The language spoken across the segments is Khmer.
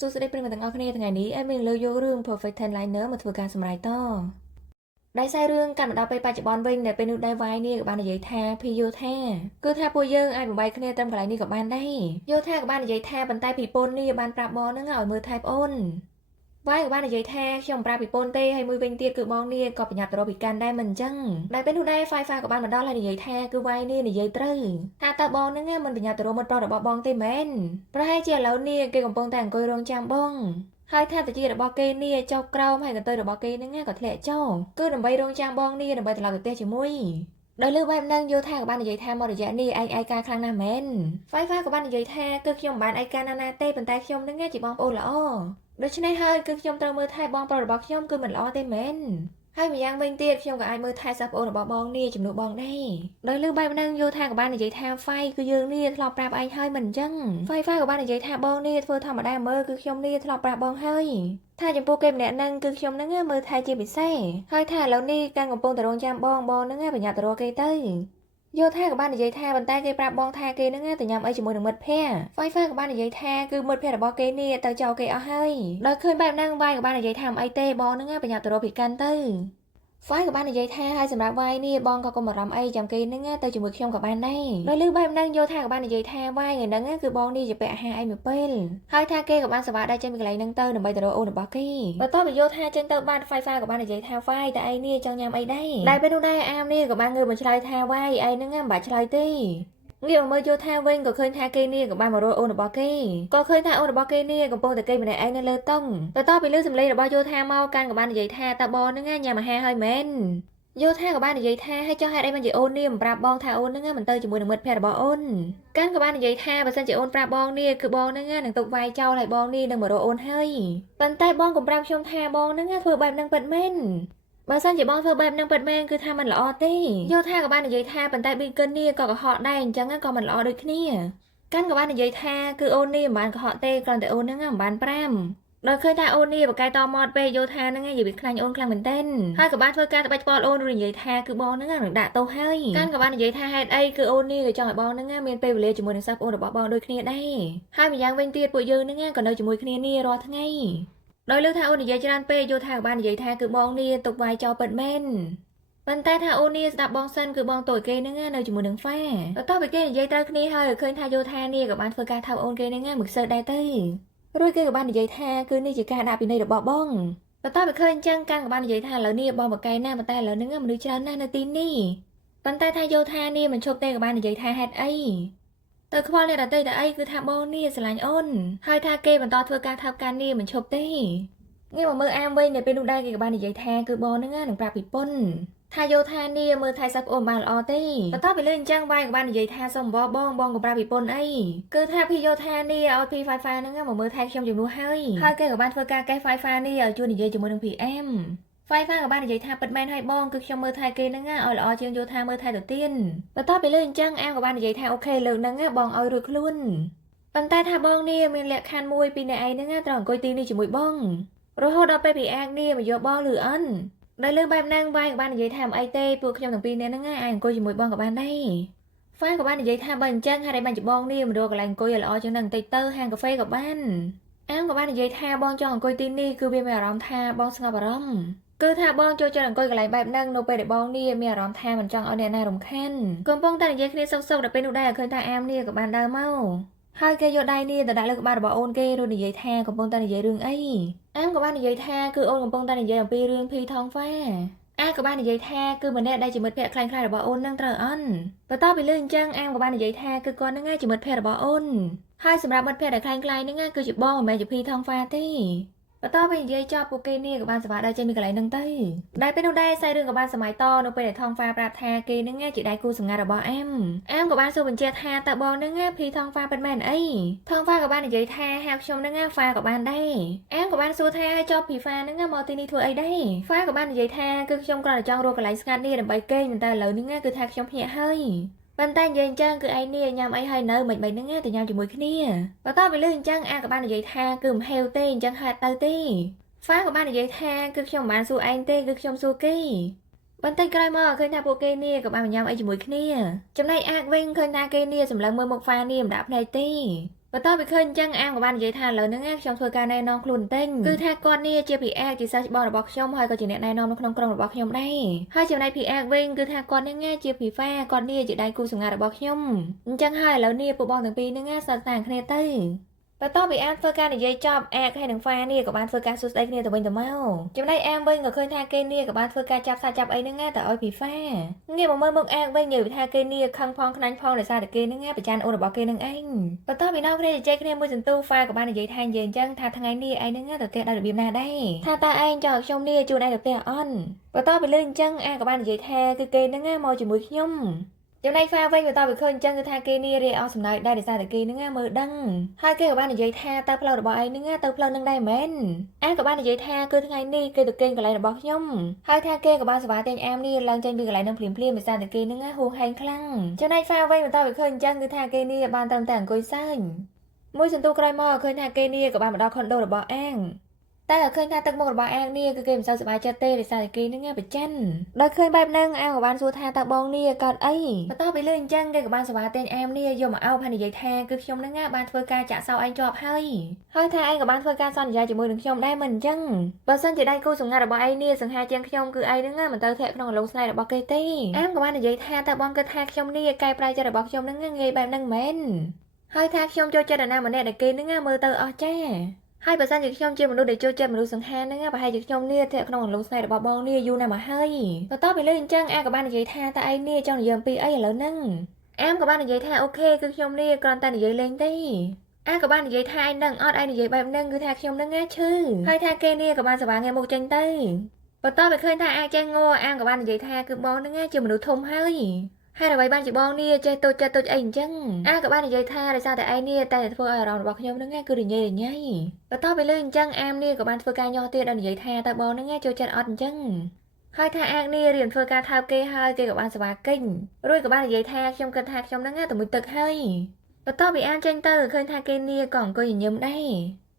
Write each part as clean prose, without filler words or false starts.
សួស្តីប្រិយមិត្តទាំងអស់គ្នាថ្ងៃនេះមានលើយករឿង Perfect Ten Liner មកធ្វើការសម្ដែងតដោយសាររឿងកាន់មកដល់ពេលបច្ចុប្បន្នវិញដែលពេលនោះដែរវាយនេះក៏បាននិយាយថាភីយោថាគឺថាពួកយើងអាចបំបីគ្នាត្រឹមកន្លែងនេះក៏បានដែរយោថាក៏បាននិយាយថាប៉ុន្តែពីពូននេះបានប្រាប់បងនឹងឲ្យមើលថែប្អូនវាយក៏បាននិយាយថាខ្ញុំប្រាប់ពីពូនទេហើយមួយវិញទៀតគឺបងនេះក៏ប្រញាប់ទៅរកពីកាន់ដែរមិនអញ្ចឹងដែលពេលនោះដែរ Fifa ក៏បានមកដល់ហើយនិយាយថាគឺវាយនេះនិយាយត្រូវថាតើបងនឹងមិនប្រញាប់ទៅរកមិត្តប្រុសរបស់បងទេមែនប្រហែលជាឥឡូវនេះគេកំពុងតែអង្គុយរងចាំបងហើយថាតាជារបស់គេនេះចុះក្រោមហើយកន្ទុយរបស់គេហ្នឹងក៏ធ្លាក់ចុះគឺដើម្បីរងចាំបងនេះដើម្បីត្រឡប់ទៅផ្ទះជាមួយដោយលើបែបហ្នឹងយោថាក៏បាននិយាយថាមករយៈនេះឯងឯកាខ្លាំងណាស់មែន Fifa ក៏បាននិយាយថាគឺខ្ញុំមិនបានឯកាណាទេប៉ុន្តែខ្ញុំហ្នឹងជាបងប្អូនល្អដូច្នេះហើយគឺខ្ញុំត្រូវមើលថែបងប្រុសរបស់ខ្ញុំគឺមិនល្អទេមែនហើយម្យ៉ាងវិញទៀតខ្ញុំក៏អាចមើលថែសាប្អូនរបស់បងនេះជំនួសបងដែរដោយលើបែបហ្នឹងយោថាក៏បាននិយាយថាហ្វាយគឺយើងនេះធ្លាប់ប្រាប់ឯងហើយមិនអញ្ចឹងហ្វាយក៏បាននិយាយថាបងនេះធ្វើធម្មតាមើលគឺខ្ញុំនេះធ្លាប់ប្រាប់បងហើយថាចំពោះគេម្នាក់ហ្នឹងគឺខ្ញុំហ្នឹងមើលថែជាពិសេសហើយថាឥឡូវនេះកាន់កំពុងតែរងចាំបងហ្នឹងប្រញាប់ទៅរកគេទៅយោថាក៏បាននិយាយថាប៉ុន្តែគេប្រាប់បងថាគេនឹងទៅញ៉ាំអីជាមួយនឹងមិត្តភ័ក្តិ Fifa ក៏បាននិយាយថាគឺមិត្តភ័ក្តិរបស់គេនេះទៅចោលគេអស់ហើយដោយឃើញបែបហ្នឹងវាយក៏បាននិយាយថាមិនអីទេបងនឹងប្រញាប់ទៅរកពីកាន់ទៅFifa ក៏បាននិយាយថាហើយសម្រាប់វាយនេះបងក៏កុំបារម្ភអីចាំគេនឹងទៅជាមួយខ្ញុំក៏បានដែរដោយលើបែបហ្នឹងយោថាក៏បាននិយាយថាវាយថ្ងៃហ្នឹងគឺបងនេះជាពាក់អាហារអីមួយពេលហើយថាគេក៏បានសវ៉ាដែរចេញពីកន្លែងហ្នឹងទៅដើម្បីទៅរកអូនរបស់គេបន្ទាប់ពីយោថាចេញទៅបាត់ Fifa ក៏បាននិយាយថាវាយតែឯងនេះចង់ញ៉ាំអីដែរដែលពេលនោះដែរអាមនេះក៏បានងើបមកឆ្លើយថាវាយឯងហ្នឹងមិនបាច់ឆ្លើយទេងាកមកមើលយោថាវិញក៏ឃើញថាគេនេះក៏បានមករកអូនរបស់គេក៏ឃើញថាអូនរបស់គេនេះកំពុងតែគេម្នាក់ឯងនៅលើតុងបន្ទាប់ពីលើសម្លេងរបស់យោថាមកកាន់ក៏បាននិយាយថាតើបងហ្នឹងញ៉ាំអាហារហើយមែនយោថាក៏បាននិយាយថាហើយចុះហេតុអីមិនជាអូននេះមិនប្រាប់បងថាអូនហ្នឹងមិនទៅជាមួយនឹងមិត្តភ័ក្តិរបស់អូនកាន់ក៏បាននិយាយថាបើសិនជាអូនប្រាប់បងនេះគឺបងហ្នឹងនឹងទុកវាយចោលហើយបងនេះនឹងមករកអូនហើយប៉ុន្តែបងកុំប្រាប់ខ្ញុំថាបងហ្នឹងធ្វើបែបហ្នឹងពិតមែនបើសិនជាបងធ្វើបែបហ្នឹងពិតមែនគឺថាមិនល្អទេយោថាក៏បាននិយាយថាប៉ុន្តែប៊ីកិននេះក៏កុហកដែរអញ្ចឹងក៏មិនល្អដូចគ្នាកាន់ក៏បាននិយាយថាគឺអូននេះមិនបានកុហកទេគ្រាន់តែអូនហ្នឹងមិនបានប្រាំដោយឃើញថាអូននេះបកកាយតមាត់ពេកយោថាហ្នឹងនិយាយវាខ្លាញ់អូនខ្លាំងមែនទែនហើយក៏បានធ្វើការត្បាច់ផ្ពាល់អូនឬនិយាយថាគឺបងហ្នឹងនឹងដាក់ទោសហើយកាន់ក៏បាននិយាយថាហេតុអីគឺអូននេះក៏ចង់ឲ្យបងហ្នឹងមានពេលវេលាជាមួយនឹងសិស្សប្អូនរបស់បងដូចគ្នាដែរហើយម្យ៉ាងវិញទៀតពួកយើងហ្នឹងក៏នៅជាមួយគ្នានេះរាល់ថ្ងៃដោយលើថាអូននិយាយច្រើនពេកយោថាក៏បាននិយាយថាគឺបងនេះទុកវាយចោលពិតមែនប៉ុន្តែថាអូននេះស្ដាប់បងសិនគឺបងតូចគេហ្នឹងនៅជាមួយនឹងហ្វាបន្ទាប់ពីគេនិយាយត្រូវគ្នាហើយឃើញថាយោថានេះក៏បានធ្វើការថើបអូនគេហ្នឹងមួយសើដែរទៅរួចគេក៏បាននិយាយថាគឺនេះជាការដាក់ពិន័យរបស់បងបន្ទាប់ពីឃើញអញ្ចឹងកាន់ក៏បាននិយាយថាឥឡូវនេះបងបកកាយណាស់ប៉ុន្តែឥឡូវហ្នឹងមនុស្សច្រើនណាស់នៅទីនេះប៉ុន្តែថាយោថានេះមិនឈប់ទេក៏បាននិយាយថាហេតុអីទៅខ្វល់អ្នកដទៃតែអីគឺថាបងនេះស្រឡាញ់អូនហើយថាគេបន្តធ្វើការថើបការនេះមិនឈប់ទេងាកមកមើលអាមវិញនៅពេលនោះដែរគេក៏បាននិយាយថាគឺបងហ្នឹងនឹងប្រាប់ពីពុនថាយោថានេះមើលថៃសាប់ប្អូនបានល្អទេបន្ទាប់ពីលើអញ្ចឹងវាយក៏បាននិយាយថាសូមបងក៏ប្រាប់ពីពុនអីគឺថាភីយោថានេះឲ្យភី Fifa ហ្នឹងមកមើលថៃខ្ញុំជំនួសហើយគេក៏បានធ្វើការកេះ Fifa នេះឲ្យជួយនិយាយជាមួយនឹង PM Fifa ក៏បាននិយាយថាពិតមែនហើយបងគឺខ្ញុំមើលថៃគេហ្នឹងឲ្យល្អជាងយោថាមើលថៃទៅទៀតបន្ទាប់ពីលើអញ្ចឹងអាមក៏បាននិយាយថាអូខេលើកហ្នឹងបងឲ្យរួចខ្លួនប៉ុន្តែថាបងនេះមានលក្ខខណ្ឌមួយពីអ្នកឯងហ្នឹងត្រូវអង្គុយទីនេះជាមួយបងរហូតដល់ពេលពីអាកនេះមកយកបងលឺអិនដោយលើបែបហ្នឹងវាយក៏បាននិយាយថាមិនអីទេពួកខ្ញុំទាំងពីរនាក់ហ្នឹងអាចអង្គុយជាមួយបងក៏បានដែរហ្វាក៏បាននិយាយថាបើអញ្ចឹងហេតុអីបានជាបងនេះមករកកន្លែងអង្គុយឲ្យល្អជាងនឹងបន្តិចទៅហាងកាហ្វេក៏បានអាមក៏បាននិយាយថាបងចង់អង្គុយទីនេះគឺវាមានអារម្មណ៍ថាបងស្ងប់អារម្មណ៍គឺថាបងចូលចិត្តអង្គុយកន្លែងបែបហ្នឹងនៅពេលដែលបងនេះមានអារម្មណ៍ថាមិនចង់ឲ្យអ្នកណារំខានកំពុងតែនិយាយគ្នាសុកដល់ពេលនោះដែរឃើញថាអាមនេះក៏បានដើរមកហើយគេយកដៃនេះទៅដាក់លើក្បាលរបស់អូនគេរួចនិយាយថាកំពុងតែនិយាយរឿងអីអាមក៏បាននិយាយថាគឺអូនកំពុងតែនិយាយអំពីរឿងភីថងហ្វាក៏បាននិយាយថាគឺម្នាក់ដែលជាមិត្តភក្តិខ្លាំងៗរបស់អូននឹងត្រូវអន់បន្ទាប់ពីលើអញ្ចឹងអាមក៏បាននិយាយថាគឺគាត់នឹងជាមិត្តភក្តិរបស់អូនហើយសម្រាប់មិត្តភក្តិដែលខ្លាំងៗនឹងគឺជាបងមិនមែនជាភីថងហ្វាទេបន្ទាប់ពីនិយាយចប់ពួកគេនេះក៏បានសប្បាយដល់ចេញពីកន្លែងហ្នឹងទៅដែលពេលនោះដែរខ្សែរឿងក៏បានសម័យតនៅពេលដែលថងហ្វាប្រាប់ថាគេនឹងជាដៃគូសម្ងាត់របស់អាមក៏បានសួរបញ្ជាក់ថាតើបងនឹងភីថងហ្វាពិតមែនអីថងហ្វាក៏បាននិយាយថាហៅខ្ញុំនឹងហ្វាក៏បានដែរអាមក៏បានសួរថាចប់ភីហ្វានឹងមកទីនេះធ្វើអីដែរហ្វាក៏បាននិយាយថាគឺខ្ញុំគ្រាន់តែចង់រកកន្លែងស្ងាត់នេះដើម្បីគេងប៉ុន្តែឥឡូវនេះគឺថាខ្ញុំភ្ញាក់ហើយប៉ុន្តែនិយាយអញ្ចឹងគឺឯងនេះញ៉ាំអីហើយនៅមិនហ្នឹងទៅញ៉ាំជាមួយគ្នាបន្ទាប់ពីលើអញ្ចឹងអាក៏បាននិយាយថាគឺមិនហេវទេអញ្ចឹងហេតុទៅទេហ្វាក៏បាននិយាយថាគឺខ្ញុំមិនបានសួរឯងទេគឺខ្ញុំសួរគេបន្តិចក្រោយមកឃើញថាពួកគេនេះក៏បានញ៉ាំអីជាមួយគ្នាចំណែកអាកវិញឃើញថាគេនេះសម្លឹងមើលមុខហ្វានេះមិនដាក់ភ្នែកទេ ប បន្ទាប់ពីឃើញអញ្ចឹងអាងក៏បាននិយាយថាឥឡូវហ្នឹងខ្ញុំធ្វើការណែនាំខ្លួនតិចគឺថាគាត់នេះជាភីអាជាសិស្សច្បងរបស់ខ្ញុំហើយក៏ជាអ្នកណែនាំនៅក្នុងក្រុមរបស់ខ្ញុំដែរហើយចំណែកភីអាវិញគឺថាគាត់នេះជាភីហ្វាគាត់នេះជាដៃគូសម្ងាត់របស់ខ្ញុំអញ្ចឹងហើយឥឡូវនេះពួកបងទាំងពីរហ្នឹងសើចតាំងគ្នាទៅបន្ទាប់ពីអានធ្វើការនិយាយចប់អាហើយនឹងហ្វានេះក៏បានធ្វើការសួស្ដីគ្នាទៅវិញទៅមកចំណែកអាវិញក៏ឃើញថាគេនេះក៏បានធ្វើការចាប់សាច់ចាប់អីហ្នឹងទៅឲ្យភីហ្វាងាកមកមើលមុខអាវិញនិយាយថាគេនេះខឹងផងខ្នាញ់ផងដោយសារតែគេហ្នឹងប្រចាំអូនរបស់គេនឹងឯងបន្ទាប់ពីនៅគ្នាជជែកគ្នាមួយសន្ទុះហ្វាក៏បាននិយាយថានិយាយអញ្ចឹងថាថ្ងៃនេះឯងហ្នឹងទៅផ្ទះដោយរបៀបណាដែរថាតើឯងចង់ឲ្យខ្ញុំនេះជួនឯងទៅផ្ទះអន់បន្ទាប់ពីលើអញ្ចឹងអាក៏បាននិយាយថាគឺគេហ្នឹងមកជាមួយខ្ញុំចំណែកហ្វាវិញបន្ទាប់ពីឃើញអញ្ចឹងគឺថាគេនេះរៀបអស់សំណើចដែរដោយសារតែគេហ្នឹងមើលដឹងហើយគេក៏បាននិយាយថាតើផ្លូវរបស់ឯងហ្នឹងទៅផ្លូវហ្នឹងដែរមែនអាក៏បាននិយាយថាគឺថ្ងៃនេះគេទៅគេងកន្លែងរបស់ខ្ញុំហើយថាគេក៏បានសេវាទិញអាមនេះឡើងចេញពីកន្លែងហ្នឹងភ្លាមៗដោយសារតែគេហ្នឹងហួងហែងខ្លាំងចំណែកហ្វាវិញបន្ទាប់ពីឃើញអញ្ចឹងគឺថាគេនេះបានត្រឹមតែអង្គុយសើចមួយសន្ទុះក្រោយមកឃើញថាគេនេះក៏បានមកដល់ខុនដូរបស់អាងតែឃើញថាទឹកមុខរបស់អាងនេះគឺគេមិនសូវសប្បាយចិត្តទេដោយសារតែគេនឹងប្រច័ណ្ឌដល់ឃើញបែបហ្នឹងអាងក៏បានសួរថាតើបងនេះកើតអីបន្ទាប់ពីលឺអញ្ចឹងគេក៏បានសប្បាយតែងអាមនេះយកមកអោបហើយនិយាយថាគឺខ្ញុំនឹងបានធ្វើការចាក់សោឯងជាប់ហើយថាឯងក៏បានធ្វើការសន្យាជាមួយនឹងខ្ញុំដែរមិនអញ្ចឹងបើសិនជាដៃគូសម្ងាត់របស់ឯងនេះសង្ហាជាងខ្ញុំគឺឯងនឹងមិនទៅធាក់ក្នុងអលងស្នេហ៍របស់គេទេអាមក៏បាននិយាយថាតើបងគិតថាខ្ញុំនេះកែប្រែចិត្តរបស់ខ្ញុំនឹងងាយបែបហ្នឹងមែនហើយថាខ្ញុំចូលចិត្តណាម្នាក់ដែលគេនឹងមើលទៅអស់ចាហើយបើសិនជាខ្ញុំជាមនុស្សដែលចូលចិត្តមនុស្សសង្ហាហ្នឹងប្រហែលជាខ្ញុំនេះធាក់ក្នុងអលងស្នេហ៍របស់បងនេះយូរណាស់មកហើយបន្ទាប់ពីលើអញ្ចឹងអាក៏បាននិយាយថាតើឯងនេះចង់និយាយអំពីអីឥឡូវហ្នឹងអាមក៏បាននិយាយថាអូខេគឺខ្ញុំនេះគ្រាន់តែនិយាយលេងទេអាក៏បាននិយាយថាឯងនឹងអត់ឯងនិយាយបែបហ្នឹងគឺថាខ្ញុំនឹងឈឺហើយថាគេនេះក៏បានសប្បាយងាកមុខចេញទៅបន្ទាប់ពីឃើញថាអាចចេះងល់អាក៏បាននិយាយថាគឺបងនឹងជាមនុស្សធំហើយហើយអ្វីបានជាបងនេះចេះតូចចិត្តតូចអីអញ្ចឹងអាក៏បាននិយាយថាដោយសារតែឯងនេះតែធ្វើឲ្យអារម្មណ៍របស់ខ្ញុំនឹងគឺរញ៉េរញ៉ៃបន្ទាប់ពីលើអញ្ចឹងអាមនេះក៏បានធ្វើការញាស់ទៀតដល់និយាយថាតើបងនឹងចូលចិត្តអត់អញ្ចឹងហើយថាអាកនេះរៀនធ្វើការថើបគេហើយគេក៏បានសេវាកិច្ចរួចក៏បាននិយាយថាខ្ញុំគិតថាខ្ញុំនឹងទៅមួយទឹកហើយបន្ទាប់ពីអាមចេញទៅឃើញថាគេនេះក៏អង្គុយញញឹមដែ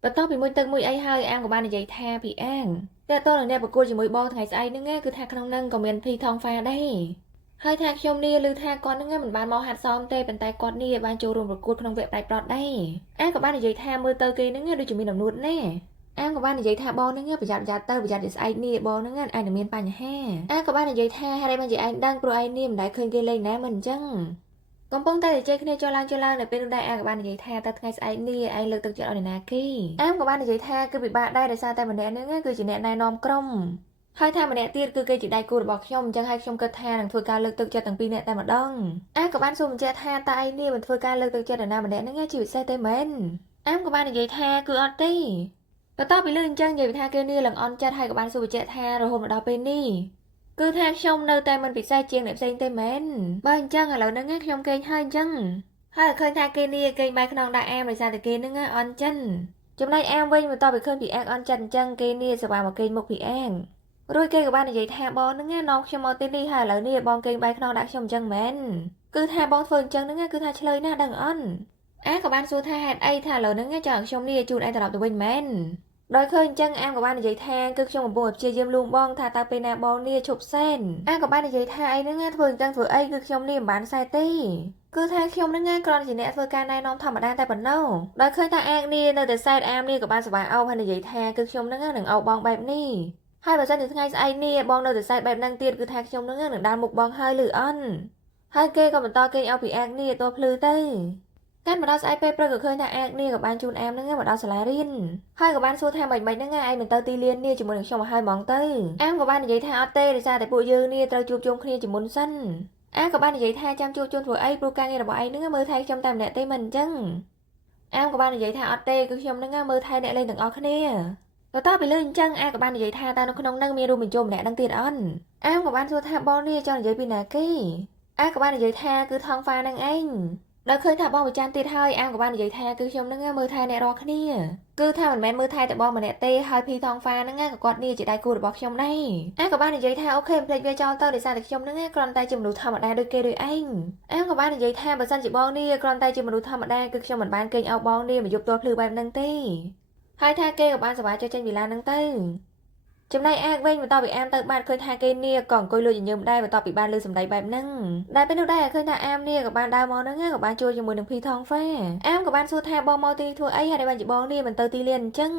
របន្ទាប់ពីមួយទឹកមួយអីហើយអាមក៏បាននិយាយថាពីអាងតែតើនឹងអ្នកប្រកួតជាមួយបងថ្ងៃស្អែកនឹងគឺថាក្នុងនឹងក៏មានភីថងហ្វាដែរហើយថាខ្ញុំនេះឮថាគាត់នឹងមិនបានមកហាត់សមទេប៉ុន្តែគាត់នេះបានចូលរួមប្រកួតក្នុងវគ្គផ្នែកប្រត់ដែរអាក៏បាននិយាយថាមើលទៅគេនឹងដូចជាមានអំនួតណាអាក៏បាននិយាយថាបងនឹងប្រយ័ត្នទៅប្រយ័ត្នស្អែកនេះបងនឹងអាចនឹងមានបញ្ហាអាក៏បាននិយាយថាហេតុអីបានជាឯងដឹងព្រោះឯងនេះមិនដែលឃើញគេលេងណាមិនអញ្ចឹងកំពុងតែជជែកគ្នាចូលឡើងនៅពេលនោះដែរអាក៏បាននិយាយថាតើថ្ងៃស្អែកនេះឯងលើកទឹកចិត្តឲ្យណាគេអាក៏បាននិយាយថាគឺពិបាកដែរដោយសារតែម្នាក់នឹងគឺជាអ្នកណែនាំក្រុមហើយថាម្នាក់ទៀតគឺគេជាដៃគូរបស់ខ្ញុំអញ្ចឹងហើយខ្ញុំគិតថានឹងធ្វើការលើកទឹកចិត្តទាំងពីរនាក់តែម្ដងអាក៏បានសួរបញ្ជាក់ថាតើឯងនេះមិនធ្វើការលើកទឹកចិត្តដល់ណាម្នាក់ហ្នឹងជាពិសេសទេមែនអាក៏បាននិយាយថាគឺអត់ទេបន្ទាប់ពីលើអញ្ចឹងនិយាយថាគេនេះឡើងអន់ចិត្តហើយក៏បានសួរបញ្ជាក់ថារហូតមកដល់ពេលនេះគឺថាខ្ញុំនៅតែមិនពិសេសជាងអ្នកផ្សេងទេមែនបើអញ្ចឹងឥឡូវហ្នឹងខ្ញុំគេងហើយអញ្ចឹងហើយឃើញថាគេនេះគេងបែរខ្នងដាក់អាមដោយសារតែគេហ្នឹងអន់ចិត្តចំណែកអាមវិញបន្ទាប់ពីឃើញពីអាអន់ចិត្តអញ្ចឹងគេនេះសប្បាយមកគេងមុខពីអារួចគេក៏បាននិយាយថាបងហ្នឹងនាំខ្ញុំមកទីនេះហើយឥឡូវនេះបងគេងបែរខ្នងដាក់ខ្ញុំអញ្ចឹងមែនគឺថាបងធ្វើអញ្ចឹងហ្នឹងគឺថាឆ្លើយណាស់ដឹងអន់អាក៏បានសួរថាហេតុអីថាឥឡូវហ្នឹងចង់ឲ្យខ្ញុំនេះជូនឯងត្រឡប់ទៅវិញមែនដោយឃើញអញ្ចឹងអាក៏បាននិយាយថាគឺខ្ញុំកំពុងព្យាយាមលួងបងថាតើពេលណាបងនេះឈប់សែនអាក៏បាននិយាយថាឯងហ្នឹងធ្វើអញ្ចឹងធ្វើអីគឺខ្ញុំនេះមិនបានសែទេគឺថាខ្ញុំនឹងគ្រាន់ជាអ្នកធ្វើការណែនាំធម្មតាតែប៉ុណ្ណោះដោយឃើញថាអាកនេះនៅតែសែតអាមនេះក៏បានសប្បាយអោបហើយនិយាយថាគឺខ្ញុំនឹងអោបបងបែបនេះហើយបើសិនជាថ្ងៃស្អែកនេះបងនៅតែសែតបែបហ្នឹងទៀតគឺថាខ្ញុំនឹងដើរមុខបងហើយលឺអន់ហើយគេក៏បន្តគេងឲ្យពីអាកនេះតភ្លឺទៅកាន់មកដល់ស្អែកពេលព្រឹកក៏ឃើញថាអាកនេះក៏បានជូនអាមនឹងមកដល់សាលារៀនហើយក៏បានសួរថាមិនហ្នឹងឯងមិនទៅទីលាននេះជាមួយនឹងខ្ញុំឲ្យហ្មងទៅអាមក៏បាននិយាយថាអត់ទេដោយសារតែពួកយើងនេះត្រូវជួបជុំគ្នាជាមុនសិនអាក៏បាននិយាយថាចាំជួបជុំធ្វើអីព្រោះការងាររបស់ឯងនឹងមើលថែខ្ញុំតែម្នាក់ទេមិនអញ្ចឹងអាមក៏បាននិយាយថាអត់ទេគឺខ្ញុំនឹងមើលថែអ្នកលេងទាំងអស់គ្នាបន្ទាប់ពីលើអញ្ចឹងអាក៏បាននិយាយថាតើនៅក្នុងនឹងមានរូបបញ្ចូលម្នាក់នឹងទៀតអន់អាក៏បានសួរថាបងនេះចង់និយាយពីណាគេអាក៏បាននិយាយថាគឺថងហ្វានឹងឯងដល់ឃើញថាបងប្រចាំទៀតហើយអាក៏បាននិយាយថាគឺខ្ញុំនឹងមើលថែអ្នករាល់គ្នាគឺថាមិនមែនមើលថែតែបងម្នាក់ទេហើយភីថងហ្វានឹងក៏គាត់នេះជាដៃគូរបស់ខ្ញុំដែរអាក៏បាននិយាយថាអូខេមិនភ្លេចវាចោលទៅដោយសារតែខ្ញុំនឹងគ្រាន់តែជាមនុស្សធម្មតាដូចគេដូចឯងអាក៏បាននិយាយថាបើសិនជាបងនេះគ្រាន់តែជាមនុស្សធម្មតាគឺខ្ញុំមិនបានគេងអោបបងនេះមកយប់ទល់ភ្លឺបែបហ្នឹងទេហើយថាគេក៏បានសប្បាយចេញពីឡានហ្នឹងទៅ ចំណែកអាកវិញបន្ទាប់ពីអាមទៅបានឃើញថាគេនីក៏អង្គុយលួចញញឹមដែរបន្ទាប់ពីបានលើសម្ដីបែបហ្នឹងដែលពេលនោះដែរឃើញថាអាមនីក៏បានដើរមកហ្នឹងក៏បានជួបជាមួយនឹងភីថងហ្វាអាមក៏បានសួរថាបងមកទីនេះធ្វើអីហើយបានជាបងនេះមិនទៅទីលានអញ្ចឹង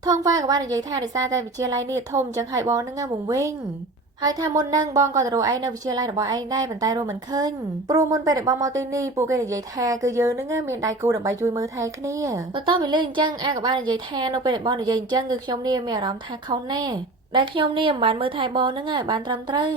ថងហ្វាក៏បាននិយាយថាដោយសារតែវិទ្យាល័យនេះធំអញ្ចឹងហើយបងហ្នឹងវង្វេងហើយថាមុនហ្នឹងបងក៏ទៅរកឯងនៅវិទ្យាល័យរបស់ឯងដែរប៉ុន្តែរកមិនឃើញព្រោះមុនពេលដែលបងមកទីនេះពួកគេនិយាយថាគឺយើងហ្នឹងមានដៃគូដើម្បីជួយមើលថែគ្នាបន្ទាប់ពីលើអញ្ចឹងអាក៏បាននិយាយថានៅពេលដែលបងនិយាយអញ្ចឹងគឺខ្ញុំនេះមានអារម្មណ៍ថាខុសណាស់ដែលខ្ញុំនេះមិនបានមើលថែបងហ្នឹងឲ្យបានត្រឹមត្រូ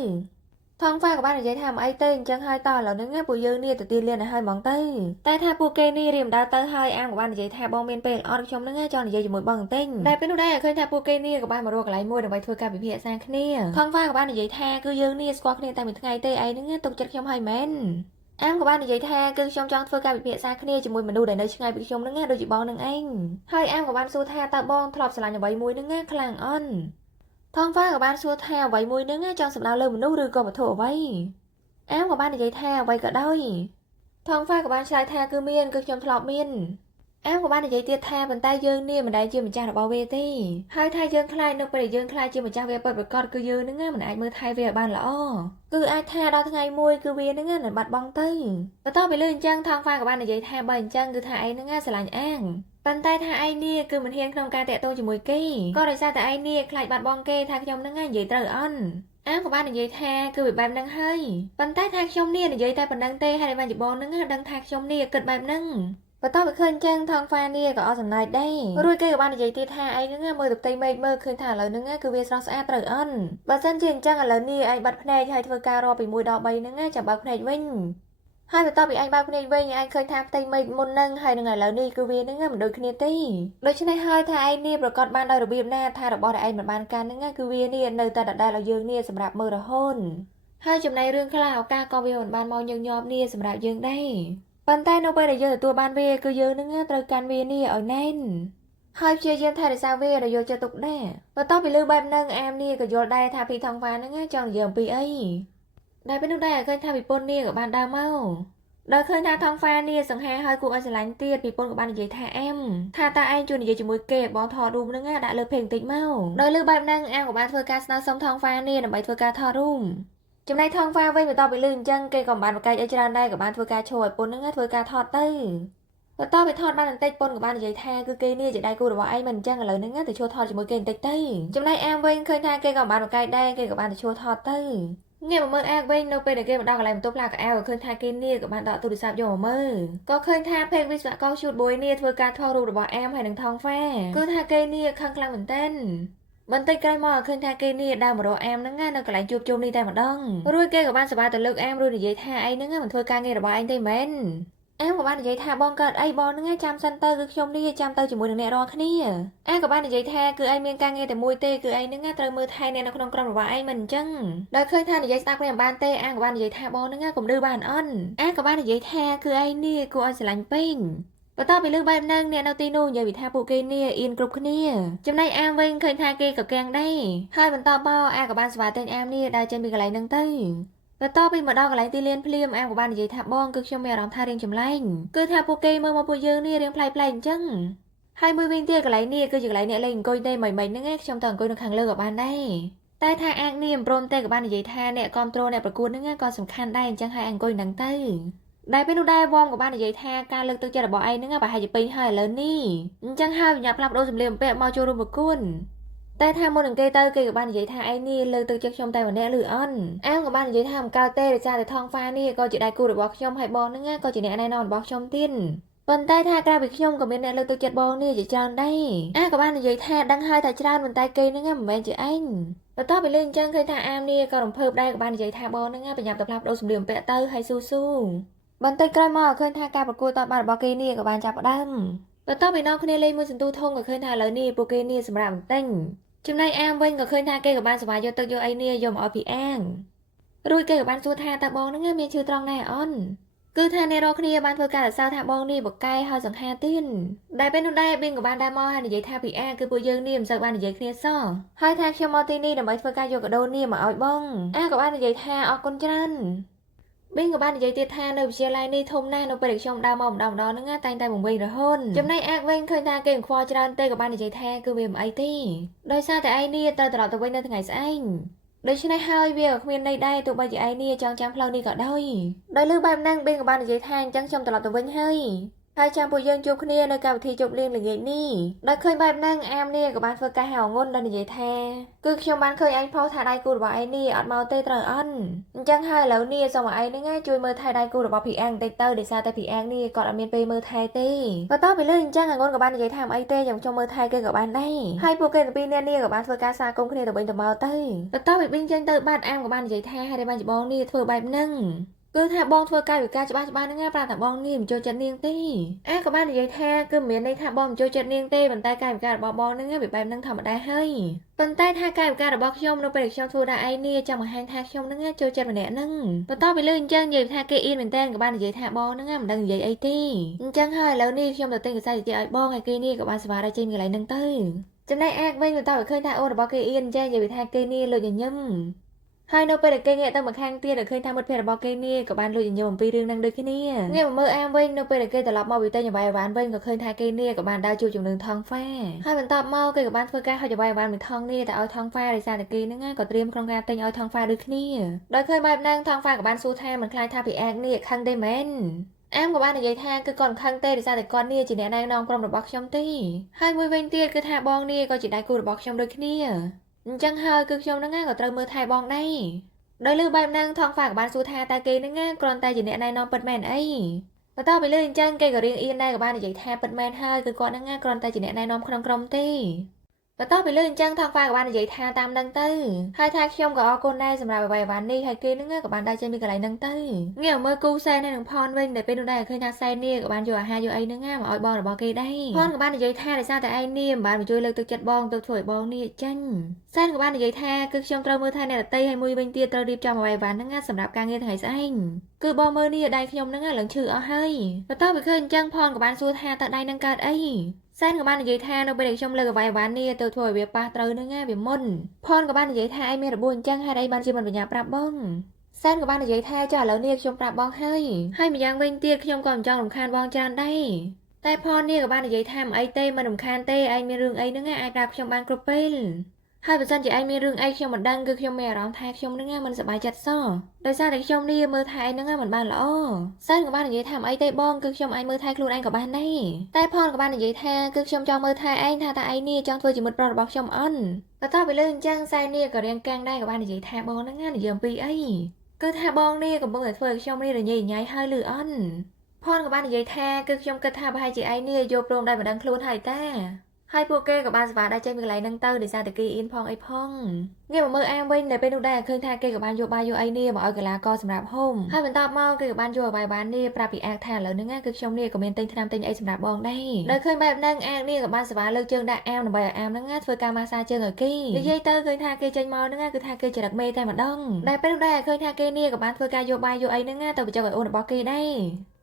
វថងហ្វាក៏បាននិយាយថាមិនអីទេអញ្ចឹងហើយតោះឥឡូវហ្នឹងពួកយើងនេះទៅទីលានឲ្យហ្មងទៅតែថាពួកគេនេះរៀមដើរទៅហើយអាមក៏បាននិយាយថាបងមានពេលអត់ខ្ញុំហ្នឹងចង់និយាយជាមួយបងបន្តិចតែពេលនោះដែរឃើញថាពួកគេនេះក៏បានមករកកន្លែងមួយដើម្បីធ្វើការពិភាក្សាគ្នាថងហ្វាក៏បាននិយាយថាគឺយើងនេះស្គាល់គ្នាតែមួយថ្ងៃទេឯងហ្នឹងទុកចិត្តខ្ញុំហើយមែនអាមក៏បាននិយាយថាគឺខ្ញុំចង់ធ្វើការពិភាក្សាគ្នាជាមួយមនុស្សដែលនៅឆ្ងាយពីខ្ញុំហ្នឹងដូចជាបងនឹងឯងហើយអាមក៏បានសួរថាតើបងធ្លាប់ស្រឡាញ់អ្វីមួយហ្នឹងខ្លាំងអន់ថងហ្វាក៏បានសួរថាអ្វីមួយហ្នឹងចង់សម្ដៅលើមនុស្សឬក៏វត្ថុអ្វីអាមក៏បាននិយាយថាអ្វីក៏ដោយថងហ្វាក៏បានឆ្លើយថាគឺមានគឺខ្ញុំធ្លាប់មានអាមក៏បាននិយាយទៀតថាប៉ុន្តែយើងនេះមិនដែលជាម្ចាស់របស់វាទេហើយថាយើងខ្លាចនៅពេលដែលយើងខ្លាចជាម្ចាស់វាពិតប្រាកដគឺយើងហ្នឹងមិនអាចមើលថែវាឲ្យបានល្អគឺអាចថាដល់ថ្ងៃមួយគឺវាហ្នឹងនឹងបាត់បង់ទៅបន្ទាប់ពីលើអញ្ចឹងថងហ្វាក៏បាននិយាយថាបើអញ្ចឹងគឺថាឯងហ្នឹងស្រឡាញ់អាងប៉ុន្តែថាឯងនេះគឺមិនហ៊ានក្នុងការតាក់ទងជាមួយគេក៏ដោយសារតែឯងនេះខ្លាចបាត់បង់គេថាខ្ញុំហ្នឹងនិយាយត្រូវអន់អាមក៏បាននិយាយថាគឺវាបែបហ្នឹងហើយប៉ុន្តែថាខ្ញុំនេះនិយាយតែប៉ុណ្្នឹងទេហើយបានជាបងហ្នឹងដឹងថាខ្ញុំនេះគិតបែបហ្នឹងបន្ទាប់ពីឃើញចឹងថងហ្វានេះក៏អត់សំណើចដែររួចគេក៏បាននិយាយទៀតថាឯងហ្នឹងមើលទៅផ្ទៃមេឃមើលឃើញថាឥឡូវហ្នឹងគឺវាស្រស់ស្អាតត្រូវអន់បើសិនជាអញ្ចឹងឥឡូវនេះឯងបាត់ភ្នែកហើយធ្វើការរាប់ពី1ដល់3ហ្នឹងចាំបើកភ្នែកវិញហើយបន្ទាប់ពីឯងបើកភ្នែកវិញឯងឃើញថាផ្ទៃមេឃមុនហ្នឹងហើយនឹងឥឡូវនេះគឺវាហ្នឹងមិនដូចគ្នាទេដូច្នេះហើយថាឯងនេះប្រកាសបានដោយរបៀបណាថារបស់ដែលឯងមិនបានកាន់ហ្នឹងគឺវានេះនៅតែដដែលឲ្យយើងនេះសម្រាប់មើលរហូតហើយចំណែករឿងខ្លះឱកាសក៏វាមិនបានមកញឹកញាប់នេះសម្រាប់យើងដែរប៉ុន្តែនៅពេលដែលយើងទទួលបានវាគឺយើងនឹងត្រូវកាន់វានេះឲ្យណែនហើយព្យាយាមថែរក្សាវាដោយយកចិត្តទុកដាក់បន្ទាប់ពីលើបែបហ្នឹងអាមនេះក៏យល់ដែរថាពីថងហ្វាហ្នឹងចង់និយាយអំពីអីដែលពេលនោះដែរឃើញថាពិពន្ធនេះក៏បានដើរមកដល់ឃើញថាថងហ្វានេះសង្ហាហើយគួរឲ្យស្រឡាញ់ទៀតពិពន្ធក៏បាននិយាយថាអាមថាតើឯងជួយនិយាយជាមួយគេបងថតរូបហ្នឹងដាក់លើเพจបន្តិចមកដល់លើបែបហ្នឹងអាមក៏បានធ្វើការស្នើសុំថងហ្វានេះដើម្បីធ្វើការថតរូបចំណែកថងហ្វាវិញបន្ទាប់ពីលឺអញ្ចឹងគេក៏បានប្រកែកអីច្រើនដែរក៏បានធ្វើការឈរឲ្យពុនហ្នឹងធ្វើការថតទៅបន្ទាប់ពីថតបានបន្តិចពុនក៏បាននិយាយថាគឺគេនេះជាដៃគូរបស់ឯងមិនអញ្ចឹងឥឡូវហ្នឹងទៅឈរថតជាមួយគេបន្តិចទៅចំណែកអាមវិញឃើញថាគេក៏បានប្រកែកដែរគេក៏បានទៅឈរថតទៅងាកមកមើលអាកវិញនៅពេលដែលគេមកដល់កន្លែងបន្ទប់ផ្លាកកៅឃើញថាគេនេះក៏បានដកទូរស័ព្ទយកមកមើលក៏ឃើញថាเพจវិស្វករ Shoot Boy នេះធ្វើការថតរូបរបស់អាមហើយនឹងថងហ្វាគឺថាគេនេះខឹងខ្លាំងមែនទែនបន្តិចក្រោយមកឃើញថាគេនេះដើរមករកអាមហ្នឹងនៅកន្លែងជួបជុំនេះតែម្ដងរួចគេក៏បានសប្បាយទៅលើកអាមរួចនិយាយថាឯងហ្នឹងមិនធ្វើការងាររបស់ឯងទេមែនអាមក៏បាននិយាយថាបងកើតអីបងហ្នឹងចាំសិនទៅគឺខ្ញុំនេះចាំទៅជាមួយនឹងអ្នករាល់គ្នាអាមក៏បាននិយាយថាគឺឯងមានការងារតែមួយទេគឺឯងហ្នឹងត្រូវមើលថែអ្នកនៅក្នុងក្រុមរបស់ឯងមិនអញ្ចឹងដល់ឃើញថានិយាយស្ដាប់គ្នាមិនបានទេអាមក៏បាននិយាយថាបងហ្នឹងកុំឌឺបានអន់អាមក៏បាននិយាយថាគឺឯងនេះគួរឲ្យស្រឡាញ់ពេកបន្ទាប់ពីលើបែបហ្នឹងអ្នកនៅទីនោះនិយាយថាពួកគេនេះអៀនគ្រប់គ្នាចំណែកអាមវិញឃើញថាគេក៏កាំងដែរហើយបន្តមកអាក៏បានស្វាទិញអាមនេះដើរចេញពីកន្លែងហ្នឹងទៅបន្ទាប់ពីមកដល់កន្លែងទីលានភ្លាមអាមក៏បាននិយាយថាបងគឺខ្ញុំមានអារម្មណ៍ថារៀងចម្លែងគឺថាពួកគេមើលមកពួកយើងនេះរៀងប្លែកៗអញ្ចឹងហើយមួយវិញទៀតកន្លែងនេះគឺជាកន្លែងអ្នកលេងអង្គុយទេមិនហ្នឹងខ្ញុំទៅអង្គុយនៅខាងលើក៏បានដែរតែថាអាកនេះមិនព្រមទេក៏បាននិយាយថាអ្នកគ្រប់គ្រងអ្នកប្រកួតហ្នឹងក៏សំខាន់ដែរអញ្ចឹងហើយអង្គុយហ្នឹងទៅដែលពេលនោះដែរវ៉មក៏បាននិយាយថាការលើកទឹកចិត្តរបស់ឯងហ្នឹងប្រហែលជាពេញហើយឥឡូវនេះអញ្ចឹងហើយញ៉ាំផ្លាស់ប្ដូរសម្លៀកបំពាក់មកចូលរួមប្រកួតតែថាមុននឹងគេទៅគេក៏បាននិយាយថាឯងនេះលើកទឹកចិត្តខ្ញុំតែម្នាក់ឬអន់អាមក៏បាននិយាយថាមិនកើតទេដោយសារតែថងហ្វានេះក៏ជាដៃគូរបស់ខ្ញុំហើយបងហ្នឹងក៏ជាអ្នកណែនាំរបស់ខ្ញុំទៀតប៉ុន្តែថាក្រៅពីខ្ញុំក៏មានអ្នកលើកទឹកចិត្តបងនេះជាច្រើនដែរអាក៏បាននិយាយថាដឹងហើយថាច្រើនប៉ុន្តែគេហ្នឹងមិនមែនជាឯងបន្ទាប់ពីលេងអញ្ចឹងឃើញថាអាមនេះក៏រំភើបដែរក៏បាននិយាយថាបងហ្នឹងប្រញាប់ទៅផ្លាស់ប្ដូរសម្លៀកបំពាក់ទៅហើយស៊ូបន្តិចក្រោយមកឃើញថាការប្រកួតតបបានរបស់គេនេះក៏បានចាប់ផ្ដើមបន្ទាប់ពីនាំគ្នាលេងមួយសន្ទុះធំក៏ឃើញថាឥឡូវនេះពួកគេនេះសម្រាប់បន្ទិញចំណែកអាមវិញក៏ឃើញថាគេក៏បានសប្បាយយកទឹកយកអីនេះយកមកឲ្យពីអាងរួចគេក៏បានសួរថាតើបងហ្នឹងមានឈ្មោះត្រង់ណាអន់គឺថាអ្នករកគ្នាបានធ្វើការសរសើរថាបងនេះបកកែហើយសង្ហាទៀតដែលពេលនោះដែរបៀងក៏បានដើរមកហើយនិយាយថាពីអាគឺពួកយើងនេះមិនសូវបាននិយាយគ្នាសោះហើយថាខ្ញុំមកទីនេះដើម្បីធ្វើការយកកាដូនេះមកឲ្យបងអាក៏បាននិយាយថាអរគុណច្រើន វិញក៏បាននិយាយទៀតថានៅវិទ្យាល័យនេះធំណាស់នៅពេលខ្ញុំដើរមកម្ដងហ្នឹងតែងតែបង្វេងរហូតចំណែកអាកវិញឃើញថាគេខ្វល់ច្រើនទេក៏បាននិយាយថាគឺវាមិនអីទេដោយសារតែឯនេះត្រូវត្រឡប់ទៅវិញនៅថ្ងៃស្អែកដូច្នេះហើយវាក៏គ្មានន័យដែរទោះបីជាឯនេះចង់ចាំផ្លូវនេះក៏ដោយលើបែបហ្នឹងបេនក៏បាននិយាយថាអញ្ចឹងខ្ញុំត្រឡប់ទៅវិញហើយចាំពួកយើងជួបគ្នានៅកម្មវិធីជប់លៀងល្ងាចនេះដោយឃើញបែបហ្នឹងអាមនេះក៏បានធ្វើការហៅងុនដល់និយាយថាគឺខ្ញុំបានឃើញឯងផុសថាដៃគូរបស់ឯងនេះអត់មកទេត្រូវអន់អញ្ចឹងហើយឥឡូវនេះសូមឲ្យឯងហ្នឹងជួយមើលថែដៃគូរបស់ភីអាំងបន្តិចទៅដោយសារតែភីអាំងនេះគាត់អត់មានពេលមើលថែទេបន្ទាប់ពីលើអញ្ចឹងងុនក៏បាននិយាយថាអីទេខ្ញុំមើលថែគេក៏បានដែរហើយពួកគេទាំងពីរនាក់នេះក៏បានធ្វើការសារគំគ្នាទៅវិញទៅមកទៅបន្ទាប់ពីប៊ីងចេញទៅបាត់អាមក៏បាននិយាយថាហើយបានច្បងនេះធ្វើបែបហ្នឹងគឺថាបងធ្វើកាយវិការច្បាស់ហ្នឹងប្រាប់ថាបងនេះមិនចូលចិត្តនាងទេក៏បាននិយាយថាគឺមិនមានន័យថាបងមិនចូលចិត្តនាងទេប៉ុន្តែកាយវិការរបស់បងហ្នឹងវាបែបហ្នឹងធម្មតាហើយប៉ុន្តែថាកាយវិការរបស់ខ្ញុំនៅពេលខ្ញុំធ្វើដល់ឯនេះចង់បង្ហាញថាខ្ញុំហ្នឹងចូលចិត្តម្នាក់ហ្នឹងបន្ទាប់ពីលើអញ្ចឹងនិយាយថាគេអៀនមែនតើក៏បាននិយាយថាបងហ្នឹងមិនដឹងនិយាយអីទេអញ្ចឹងហើយឥឡូវនេះខ្ញុំទៅទិញកសែតតិចឲ្យបងឲ្យគេនេះក៏បានសប្បាយចេញកន្លែងហ្នឹងទៅចំណែកអាកវិញបន្ទាប់ពីឃើញថាអូនរបស់គេអៀនអញ្ចឹងនិយាយថាគេនេះលួចញញឹមហើយនៅពេលដែលគេងាកទៅមកខាងទៀតឃើញថាមិត្តភ័ក្តិរបស់គេនេះក៏បានលួចញញឹមអំពីរឿងហ្នឹងដូចគ្នាងាកមកមើលអាមវិញនៅពេលដែលគេត្រឡប់មកពីទិញអ្វីៗវិញក៏ឃើញថាគេនេះក៏បានដើរជួបជំនឿថងហ្វាហើយបន្ទាប់មកគេក៏បានធ្វើការហុចអ្វីៗមួយថងនេះតែឲ្យថងហ្វាដោយសារតែគេហ្នឹងក៏ត្រៀមក្នុងការទិញឲ្យថងហ្វាដូចគ្នាដោយឃើញបែបហ្នឹងថងហ្វាក៏បានសួរថាមិនខ្លាចថាពីអាកនេះខឹងទេមែនអាមក៏បាននិយាយថាគឺគាត់មិនខឹងទេដោយសារតែគាត់នេះជាអ្នកណែនាំក្រុមរបស់ខ្ញុំទេហើយមួយវិញទៀតគឺថាបងនេះក៏ជាដៃគូរបស់ខ្ញុំដូចគ្នាអញ្ចឹងហើយគឺខ្ញុំហ្នឹងក៏ត្រូវមើលថែបងដែរដោយលើបែបហ្នឹងថងហ្វាក៏បានសួរថាតើគេហ្នឹងគ្រាន់តែជាអ្នកណែនាំពិតមែនអីបន្ទាប់ពីលើអញ្ចឹងគេក៏រៀងអៀនដែរក៏បាននិយាយថាពិតមែនហើយគឺគាត់ហ្នឹងគ្រាន់តែជាអ្នកណែនាំក្នុងក្រុមទេបន្ទាប់ពីលើអញ្ចឹងថងហ្វាក៏បាននិយាយថាតាមហ្នឹងទៅហើយថាខ្ញុំក៏អរគុណដែរសម្រាប់អ្វីៗនេះហើយគេហ្នឹងក៏បានដើរចេញពីកន្លែងហ្នឹងទៅងាកមើលគូសែននឹងផនវិញតែពេលនោះដែរឃើញថាសែននេះក៏បានយកអាហារយកអីហ្នឹងមកឲ្យបងរបស់គេដែរផនក៏បាននិយាយថាដោយសារតែឯងនេះមិនបានមកជួយលើកទឹកចិត្តបងទៅធ្វើឲ្យបងនេះចាញ់សែនក៏បាននិយាយថាគឺខ្ញុំត្រូវមើលថែអ្នកដតីហើយមួយវិញទៀតត្រូវរៀបចំអ្វីៗហ្នឹងសម្រាប់ការងារថ្ងៃស្អែកគឺបងមើលនេះដៃខ្ញុំហ្នឹងឡើងឈឺអស់ហើយបន្ទាប់ពីឃើញអញ្ចឹងផនក៏បានសួរថាតើដៃនឹងកើតអីសែនក៏បាននិយាយថានៅពេលដែលខ្ញុំលើកអ្វីៗនេះទៅធ្វើឲ្យវាប៉ះត្រូវនឹងវាមុនផនក៏បាននិយាយថាឯងមានរបួសអញ្ចឹងហេតុអីបានជាមិនបញ្ញាប្រាប់បងសែនក៏បាននិយាយថាចុះឥឡូវនេះខ្ញុំប្រាប់បងហើយម្យ៉ាងវិញទៀតខ្ញុំក៏មិនចង់រំខានបងច្រើនដែរតែផននេះក៏បាននិយាយថាមិនអីទេមិនរំខានទេឯងមានរឿងអីហ្នឹងអាចប្រាប់ខ្ញុំបានគ្រប់ពេលហើយបើសិនជាឯងមានរឿងអីខ្ញុំមិនដឹងគឺខ្ញុំមានអារម្មណ៍ថាខ្ញុំនឹងមិនសប្បាយចិត្តសោះដោយសារតែខ្ញុំនេះមើលថែឯងនឹងមិនបានល្អសែនក៏បាននិយាយថាអីទេបងគឺខ្ញុំអាចមើលថែខ្លួនឯងក៏បានដែរតែផនក៏បាននិយាយថាគឺខ្ញុំចង់មើលថែឯងថាតើឯងនេះចង់ធ្វើជាមិត្តប្រុសរបស់ខ្ញុំអន់បន្ទាប់ពីលើអញ្ចឹងសែននេះក៏រៀងកាំងដែរក៏បាននិយាយថាបងនឹងនិយាយអំពីអីគឺថាបងនេះកំពុងតែធ្វើឲ្យខ្ញុំនេះរញ៉េរញ៉ៃហើយលឺអន់ផនក៏បាននិយាយថាគឺខ្ញុំគិតថាប្រហែលជាឯងនេះយកព្រមដោយមិនដឹងខ្លួនហើយតាហើយពួកគេក៏បានស្វាដែរចេញពីកន្លែងហ្នឹងទៅដោយសារតែគេអ៊ីនផងអីផងងាកមកមើលអាមវិញតែពេលនោះដែរឃើញថាគេក៏បានយកបាយយកអីនេះមកឲ្យកីឡាករសម្រាប់ហុំហើយបន្ទាប់មកគេក៏បានយកអ្វីបាននេះប្រាប់ពីអាកថាឥឡូវហ្នឹងគឺខ្ញុំនេះក៏មានទិញថ្នាំទិញអីសម្រាប់បងដែរដោយឃើញបែបហ្នឹងអាកនេះក៏បានស្វាលើកជើងដាក់អាមដើម្បីឲ្យអាមហ្នឹងធ្វើការម៉ាស្សាជើងឲ្យគេនិយាយទៅឃើញថាគេចេញមកហ្នឹងគឺថាគេចរិតមេតែម្ដងតែពេលនោះដែរឃើញថាគេនេះក៏បានធ្វើការយកបាយយកអីហ្នឹងទៅបញ្ចុកឲ្យអូនរបស់គេដែរ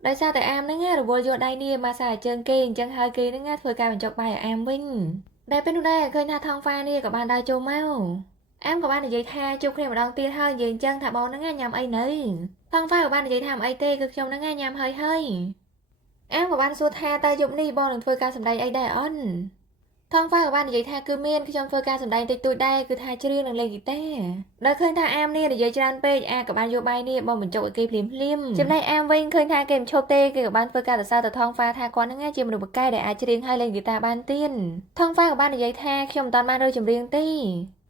ដោយសារតែអាមហ្នឹងរវល់យកដៃនេះម៉ាស្សាជើងគេអញ្ចឹងហើយគេហ្នឹងធ្វើការបញ្ចុកបាយឲ្យអាមវិញតែពេលនោះដែរឃើញថាថងហ្វានេះក៏បានដើរចូលមកអាមក៏បាននិយាយថាជួបគ្នាម្ដងទៀតហើយនិយាយអញ្ចឹងថាបងហ្នឹងញ៉ាំអីនៅថងហ្វាក៏បាននិយាយថាមិនអីទេគឺខ្ញុំហ្នឹងញ៉ាំហើយអាមក៏បានសួរថាតើយប់នេះបងនឹងធ្វើការសម្ដែងអីដែរអន់ថងហ្វាក៏បាននិយាយថាគឺមានខ្ញុំធ្វើការសម្ដែងតិចតួចដែរគឺថាច្រៀងនិងលេងហ្គីតាដល់ឃើញថាអាមនេះនិយាយច្រើនពេកអាក៏បានយកបាយនេះបងបញ្ចុកឲ្យគេភ្លាមចំណែកអាមវិញឃើញថាគេមិនឈប់ទេគេក៏បានធ្វើការសរសើរទៅថងហ្វាថាគាត់ហ្នឹងជាមនុស្សបកែដែលអាចច្រៀងហើយលេងហ្គីតាបានទៀតថងហ្វាក៏បាននិយាយថាខ្ញុំមិនតាន់បានរើចម្រៀងទ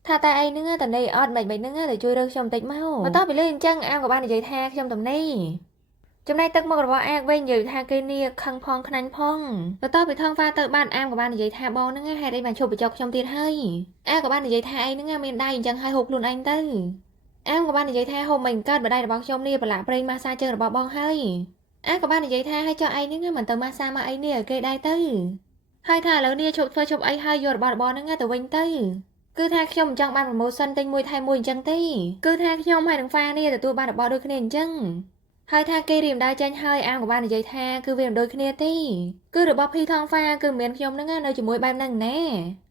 េថាតែឯងហ្នឹងតនេអត់មិនហ្នឹងតែជួយរើខ្ញុំបន្តិចមកបន្ទាប់ពីលើអញ្ចឹងអាមក៏បាននិយាយថាខ្ញុំតំណេចំណែកទឹកមុខរបស់អាកវិញនិយាយថាគេនេះខឹងផងខ្នាញ់ផងបន្ទាប់ពីថងហ្វាទៅបានអាមក៏បាននិយាយថាបងហ្នឹងហេតុអីបានឈប់បញ្ចុកខ្ញុំទៀតហើយអាក៏បាននិយាយថាឯងហ្នឹងមានដៃអញ្ចឹងហើយហូបខ្លួនឯងទៅអាមក៏បាននិយាយថាហូបមិនកើតបដៃរបស់ខ្ញុំនេះប្រឡាក់ប្រេងម៉ាស្សាជើងរបស់បងហើយអាក៏បាននិយាយថាឲ្យចុះឯងហ្នឹងមិនទៅម៉ាស្សាមកអីនេះឲ្យគេដែរទៅហើយថាឥឡូវនេះឈប់ធ្វើឈប់អីហើយយករបស់ហ្នឹងទៅវិញទៅគឺថាខ្ញុំមិនចង់បានប្រម៉ូសិនទិញមួយថែមមួយអញ្ចឹងទេគឺថាខ្ញុំហើយនឹងហ្វានេះទទួលបានរបស់ដូចគ្នាអញ្ចឹងហើយថាគេរៀមដើរចេញហើយអាមក៏បាននិយាយថាគឺវាមិនដូចគ្នាទេគឺរបស់ភីថងហ្វាគឺមិនមានខ្ញុំហ្នឹងនៅជាមួយបែបហ្នឹងណែ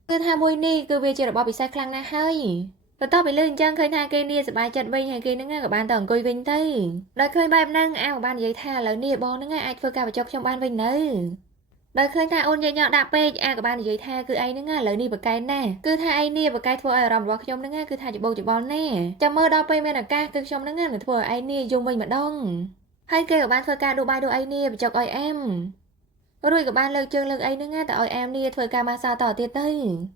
គឺថាមួយនេះគឺវាជារបស់ពិសេសខ្លាំងណាស់ហើយ បន្ទាប់ពីលើអញ្ចឹងឃើញថាគេនេះសប្បាយចិត្តវិញហើយគេហ្នឹងក៏បានទៅអង្គុយវិញទៅដល់ឃើញបែបហ្នឹងអាក៏បាននិយាយថាឥឡូវនេះបងហ្នឹងអាចធ្វើការបញ្ចុះខ្ញុំបានវិញនៅដល់ឃើញថាអូនញញក់ដាក់ពេកអាក៏បាននិយាយថាគឺឯងហ្នឹងឥឡូវនេះបកកែណាស់គឺថាឯងនេះបកកែធ្វើឲ្យអារម្មណ៍របស់ខ្ញុំហ្នឹងគឺថាច្បោកច្បល់ណាស់ចាំមើលដល់ពេលមានឱកាសគឺខ្ញុំហ្នឹងនឹងធ្វើឲ្យឯងនេះយំវិញម្ដងហើយគេក៏បានធ្វើការដួសបាយដួសអីនេះបញ្ចុកឲ្យអែមរួចក៏បានលើកជើងលើកអីហ្នឹងទៅឲ្យអែមនេះធ្វើការម៉ាសាតទៀតទ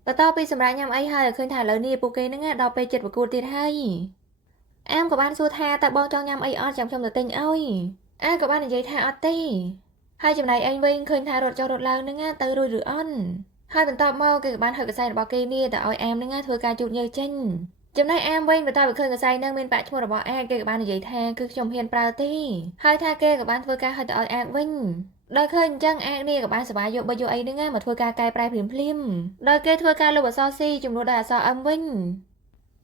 ៅបន្ទាប់ពីសម្រាប់ញ៉ាំអីហើយឃើញថាឥឡូវនេះពួកគេហ្នឹងដល់ពេលចិត្តប្រកួតទៀតហើយអែមក៏បានសួរថាតើបងចង់ញ៉ាំអីអត់ចាំខ្ញុំទៅទិញឲ្យអាក៏បាននិយាយថាអត់ទេហើយចំណែកឯងវិញឃើញថារត់ចុះរត់ឡើងហ្នឹងទៅរួចឬអន់ហើយបន្ទាប់មកគេក៏បានហឹកកសែរបស់គេនេះទៅឲ្យអែមហ្នឹងធ្វើការជូតញើសចេញចំណែកអែមវិញបន្ទាប់ពីឃើញកសែហ្នឹងមានបាក់ឈ្មោះរបស់អាគេក៏បាននិយាយថាគឺខ្ញុំហ៊ានប្រើទេហើយថាគេក៏បានធ្វើការហឹកទៅឲ្យអាវិញដល់ឃើញអញ្ចឹងអានេះក៏បានសប្បាយយកបិយកអីហ្នឹងមកធ្វើការកែប្រែភ្លាមដល់គេធ្វើការលុបអក្សរ C ជំនួសដោយអក្សរ M វិ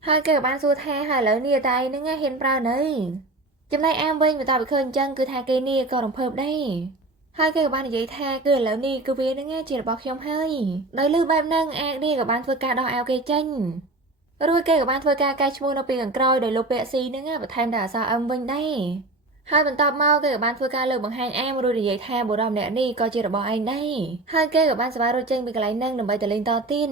ញហើយគេក៏បានសួរថាហើយឥឡូវនេះតើឯងហ្នឹងហ៊ានប្រើនៅចំណែកអាវិញបន្ទាប់ពីឃើញអញ្ចឹងគឺថាគេនេះក៏រំភើបដែរហើយគេក៏បាននិយាយថាគឺឥឡូវនេះគឺវាហ្នឹងជារបស់ខ្ញុំហើយដោយលឺបែបហ្នឹងអានេះក៏បានធ្វើការដោះអាវគេចេញរួចគេក៏បានធ្វើការកែឈ្មោះនៅពីខាងក្រោយដោយលុបពាក្យ C ហ្នឹងបន្ថែមតែអក្សរ M វិញដែរហើយបន្ទាប់មកគេក៏បានធ្វើការលើកបង្ហាញអាមរួចនិយាយថាបុរសម្នាក់នេះក៏ជារបស់ឯងដែរហើយគេក៏បានសប្បាយរត់ចេញពីកន្លែងហ្នឹងដើម្បីទៅលេងតទៀត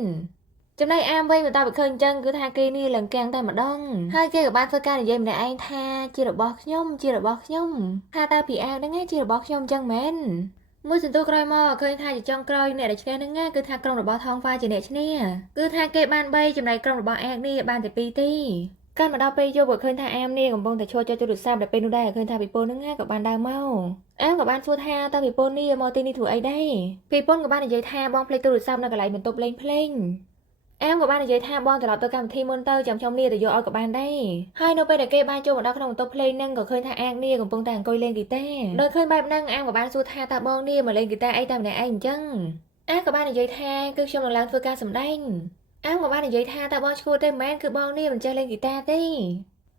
ចំណែកអាមវិញបន្ទាប់ពីឃើញអញ្ចឹងគឺថាគេនេះឡើងកាំងតែម្ដងហើយគេក៏បានធ្វើការនិយាយម្នាក់ឯងថាជារបស់ខ្ញុំថាតើពីអាវហ្នឹងជារបស់ខ្ញុំអញ្ចឹងមែនមួយសន្ទុះក្រោយមកឃើញថាជាចុងក្រោយអ្នកដែលឈ្នះហ្នឹងគឺថាក្រុមរបស់ថងហ្វាជាអ្នកឈ្នះគឺថាគេបាន3ចំណែកក្រុមរបស់អាកនេះបានតែ2ទេកាន់មកដល់ពេលយប់ក៏ឃើញថាអាមនេះកំពុងតែឈរចុចទូរស័ព្ទដល់ពេលនោះដែរឃើញថាពីពូនហ្នឹងក៏បានដើរមកអាមក៏បានសួរថាតើពីពូននេះមកទីនេះធ្វើអីដែរពីពូនក៏បាននិយាយថាបងភ្លេចទូរស័ព្ទនៅកន្លែងបន្ទប់លេងភ្លេងអាមក៏បាននិយាយថាបងត្រឡប់ទៅកម្មវិធីមុនទៅចាំខ្ញុំនេះទៅយកឲ្យក៏បានដែរហើយនៅពេលដែលគេបានចូលមកដល់ក្នុងបន្ទប់ភ្លេងហ្នឹងក៏ឃើញថាអាមនេះកំពុងតែអង្គុយលេងហ្គីតាដល់ឃើញបែបហ្នឹងអាមក៏បានសួរថាតើបងនេះមកលេងហ្គីតាអីតែម្នាក់ឯងអញ្ចឹងអាមក៏បាននិយាយថាគឺខ្ញុំនឹងឡើងធ្វើការសម្ដែងអាមក៏បាននិយាយថាតើបងឈួតទេមែនគឺបងនេះមិនចេះលេងហ្គីតាទ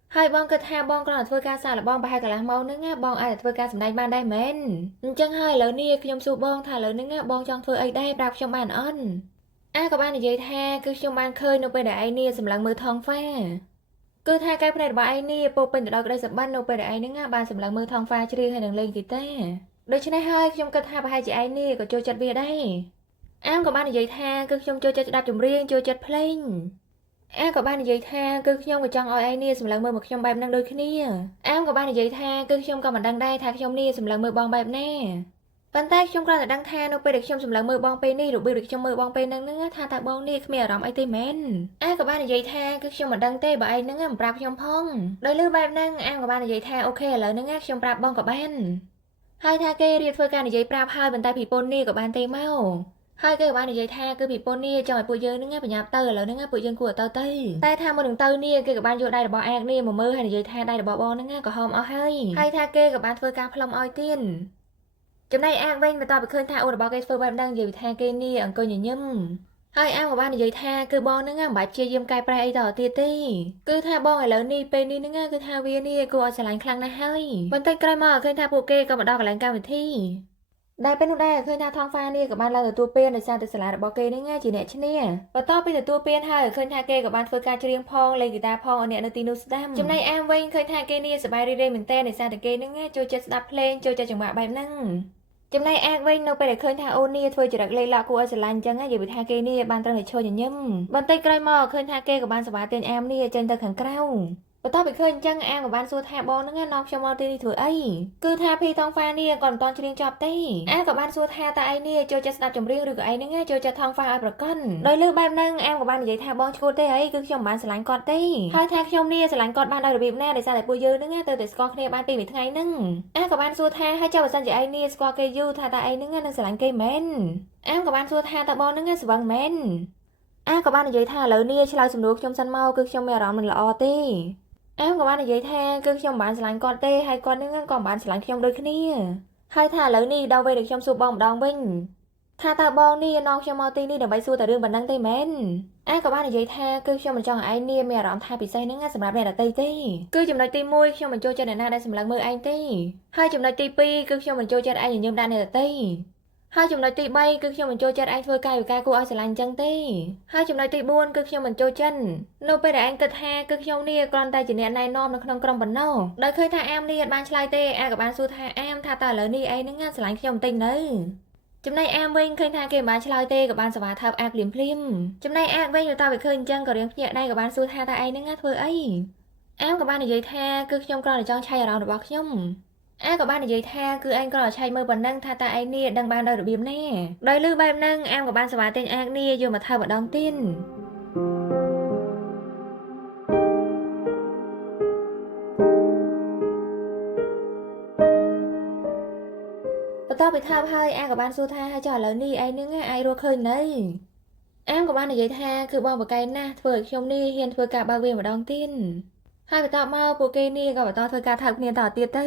េហើយបងគិតថាបងគ្រាន់តែធ្វើការសាកល្បងប្រហែលកន្លះម៉ោងហ្នឹងបងអាចធ្វើការសម្ដែងបានដែរមែនអញ្ចឹងហើយឥឡូវនេះខ្ញុំសួរបងថាឥឡូវហ្នឹងបងចង់ធ្វើអីដែរប្រាប់ខ្ញុំបានអត់អាក៏បាននិយាយថាគឺខ្ញុំបានឃើញនៅពេលដែលឯងនេះសម្លឹងមើលថងហ្វាគឺថាកែភ្នែករបស់ឯងនេះពោពេញទៅដោយក្តីសប្បាយនៅពេលដែលឯងហ្នឹងបានសម្លឹងមើលថងហ្វាច្រៀងហើយនឹងលេងហ្គីតាដូច្នេះហើយខ្ញុំគិតថាប្រហែលជាឯងនេះក៏ចូលចិត្តវាដែរអាមក៏បាននិយាយថាគឺខ្ញុំចូលចិត្តស្ដាប់ចម្រៀងចូលចិត្តភ្លេងអាក៏បាននិយាយថាគឺខ្ញុំក៏ចង់ឲ្យឯងនេះសម្លឹងមើលមកខ្ញុំបែបហ្នឹងដូចគ្នាអាមក៏បាននិយាយថាគឺខ្ញុំក៏មិនដឹងដែរថាខ្ញុំនេះសម្លឹងមើលបងបែបណាប៉ុន្តែខ្ញុំគ្រាន់តែដឹងថានៅពេលដែលខ្ញុំសម្លឹងមើលបងពេលនេះរបៀបដែលខ្ញុំមើលបងពេលហ្នឹងថាតើបងនេះគ្មានអារម្មណ៍អីទេមែនអាក៏បាននិយាយថាគឺខ្ញុំមិនដឹងទេបើឯងហ្នឹងមិនប្រាប់ខ្ញុំផងដោយលឺបែបហ្នឹងអាក៏បាននិយាយថាអូខេឥឡូវហ្នឹងខ្ញុំប្រាប់បងក៏បានហើយថាគេរៀបធ្វើការនិយាយប្រាប់ហើយប៉ុន្តែពីពូននេះក៏បានទេមកហើយគេក៏បាននិយាយថាគឺពីពូននេះចង់ឲ្យពួកយើងហ្នឹងប្រញាប់ទៅឥឡូវហ្នឹងពួកយើងគួរទៅតែថាមុននឹងទៅនេះគេក៏បានយកដៃរបស់អាកនេះមកមើលហើយនិយាយថាដៃរបស់បងហ្នឹងក៏ហមអស់ហើយថាគេក៏បានធ្វើការផ្លុំឲ្យទៀតចំណែកអាកវិញបន្ទាប់ពីឃើញថាអូនរបស់គេធ្វើបែបហ្នឹងនិយាយថាគេនេះអង្គុយញញឹមហើយអាក៏បាននិយាយថាគឺបងហ្នឹងមិនបាច់ព្យាយាមកែប្រែអីតទៀតទេគឺថាបងឥឡូវនេះពេលនេះហ្នឹងគឺថាវានេះគួរឲ្យស្រឡាញ់ខ្លាំងណាស់ហើយបន្តិចក្រោយមកឃើញថាពួកគេក៏មកដល់កន្លែងកម្មវិធីដែលពេលនោះដែរឃើញថាថងហ្វានេះក៏បានឡើងទទួលពានដោយសារតែសាលារបស់គេហ្នឹងជាអ្នកឈ្នះបន្ទាប់ពីទទួលពានហើយឃើញថាគេក៏បានធ្វើការច្រៀងផងលេងហ្គីតាផងឲ្យអ្នកនៅទីនោះស្ដាប់ចំណែកអាមវិញឃើញថាគេនេះសប្បាយរីករាយមែនទែនដោយសារតែគេហ្នឹងចូលចិត្តស្ដាប់ភ្លេងចូលចិត្តចង្វាក់បែបហ្នឹងចំណែកអាកវិញនៅពេលដែលឃើញថាអូននេះធ្វើចរិតលេខលក់គួរឲ្យស្រឡាញ់អញ្ចឹងនិយាយថាគេនេះបានត្រឹមតែឈរញញឹមបន្តិចក្រោយមកឃើញថាគេក៏បានសប្បាយទាញអាមនេះចេញទៅខាងក្រៅបន្ទាប់ពីឃើញអញ្ចឹងអាក៏បានសួរថាបងហ្នឹងនាំខ្ញុំមកទីនេះធ្វើអីគឺថាភីថងហ្វានេះក៏មិនតន់ច្រៀងចប់ទេអាក៏បានសួរថាតើឯងនេះចូលចិត្តស្ដាប់ចម្រៀងឬក៏ឯងហ្នឹងចូលចិត្តថងហ្វាឲ្យប្រកាន់ដោយលើបែបហ្នឹងអាក៏បាននិយាយថាបងឈួតទេអីគឺខ្ញុំមិនបានស្រឡាញ់គាត់ទេហើយថាខ្ញុំនេះស្រឡាញ់គាត់បានដោយរបៀបណាដោយសារតែពួកយើងហ្នឹងទៅតែស្គាល់គ្នាបានពីមួយថ្ងៃហ្នឹងអាក៏បានសួរថាហើយចុះបើសិនជាឯងនេះស្គាល់គេយូរថាតើឯងហ្នឹងនឹងស្រឡាញ់គេមែនអាក៏បានសួរថាតើបងហ្នឹងស្វឹងមែនអាក៏បាននិយាយថាឥឡូវនេះឆ្លើយសំណួរខ្ញុំសិនមកគឺខ្ញុំមានអារម្មណ៍មិនល្អទេអាក៏បាននិយាយថាគឺខ្ញុំមិនបានស្រឡាញ់គាត់ទេហើយគាត់នឹងក៏មិនបានស្រឡាញ់ខ្ញុំដូចគ្នាហើយថាឥឡូវនេះដល់ពេលដែលខ្ញុំសួរបងម្ដងវិញថាតើបងនេះនាំខ្ញុំមកទីនេះដើម្បីសួរតែរឿងប៉ុណ្ណឹងទេមែនអាក៏បាននិយាយថាគឺខ្ញុំមិនចង់ឲ្យឯងនេះមានអារម្មណ៍ថាពិសេសហ្នឹងសម្រាប់អ្នកដទៃទេគឺចំណុចទី1ខ្ញុំមិនចូលចិត្តអ្នកណាដែលសម្លឹងមើលឯងទេហើយចំណុចទី2គឺខ្ញុំមិនចូលចិត្តឯងញញឹមដាក់អ្នកដទៃ ហើយចំណុចទី3គឺខ្ញុំមិនចូលចិត្តឯងធ្វើកាយវិការគួរឲ្យស្រឡាញ់ចឹងទេហើយចំណុចទី4គឺខ្ញុំមិនចូលចិត្តនៅពេលដែលឯងគិតថាគឺខ្ញុំនេះគ្រាន់តែជាអ្នកណែនាំនៅក្នុងក្រុមប៉ុណ្ណោះដោយឃើញថាអាមនេះអត់បានឆ្លើយទេអាក៏បានសួរថាអាមថាតើឥឡូវនេះឯងនឹងស្រឡាញ់ខ្ញុំបន្តិចនៅចំណែកអាមវិញឃើញថាគេមិនបានឆ្លើយទេក៏បានសវ៉ាថើបអាភ្លាមចំណែកអាវិញទៅវាឃើញអញ្ចឹងក៏រៀងភ្ញាក់ដែរក៏បានសួរថាតើឯងនឹងធ្វើអីអាមក៏បាននិយាយថាគឺខ្ញុំគ្រាន់តែចង់ឆែកអារម្មណ៍របស់ខ្ញុំអាក៏បាននិយាយថាគឺឯងគ្រាន់តែឆែកមើលប៉ុណ្ណឹងថាតើឯងនេះដឹងបានដោយរបៀបណាដោយលឺបែបហ្នឹងអាមក៏បានសវ៉ាទិញអានេះយកមកថើបម្ដងទៀតបន្ទាប់ពីថើបហើយអាក៏បានសួរថាហើយចុះឥឡូវនេះឯងនឹងអាចរស់ឃើញនៅអាមក៏បាននិយាយថាគឺបងបកែណាស់ធ្វើឲ្យខ្ញុំនេះហ៊ានធ្វើការបើកវាម្ដងទៀតហើយបន្ទាប់មកពួកគេនេះក៏បន្តធ្វើការថើបគ្នាតទៀតទៅ